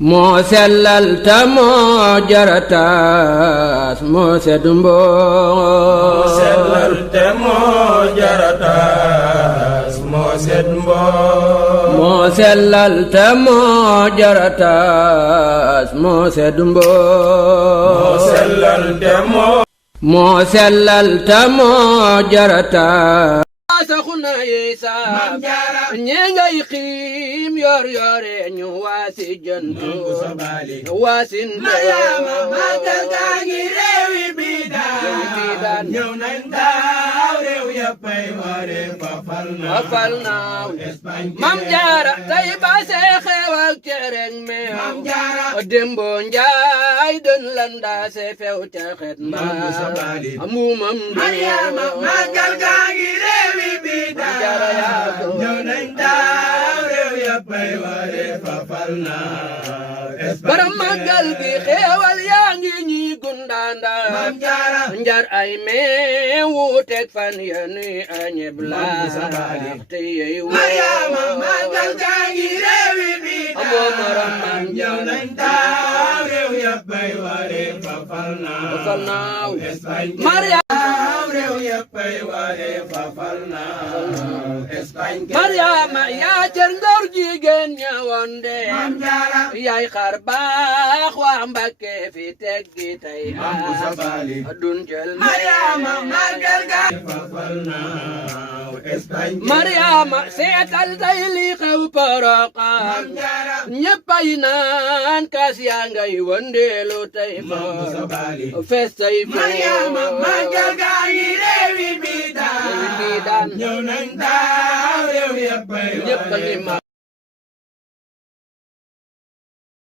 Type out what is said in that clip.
moo sellal ta moo jarataas moo seddu mboo sellal te moo jarataas moo sedd mboo moo sellal ta moo jarataas moo seddu mboo sellal te moo moo sellal ta moo jarataas saxuna yeesa ñee ngay xiim yor yore ñu waasi jëntu waasin Mariama magal gaa ngi réewi biidaan ñëw nañ daaw réew yëppay ware fafal naaw Mam Jaara tay ba see xew ak cereng meew Mam Jaara Dembo Njaay dën landa see few ca xet mbaa amumam Mariama magal gaa ngi réewi biidaan ñëw nañ daaw réew yëppay ware fafal naaw baram magal gi xeewal yaa ngi ñi gundaanda Mam Jaara njar ay meewu teg fan yanu añeb laa te yey Mariama magal gaa ngi réewi biidaan amoo morom Mam ñëw Jaara nañ daaw réew yëppay ware fafal naaw Mariama réew yëppay ware fafal naaw Mariama yaa cër ngor jigéen ñëwoon de Mam Jaara yaay xar baax waa Mbakke fi teggi tey dun jël Mariama magal gaa fafal naaw Mariama seetal tey li xew Poroxaan Mam Jaara ñëppay naan kaas yaa ngay wëndeelu tey fo fees tey fo Mariama magal gaa ngi réewi biidaan biidaan ñëw nañ daaw réew yëppay ñëpp a ngi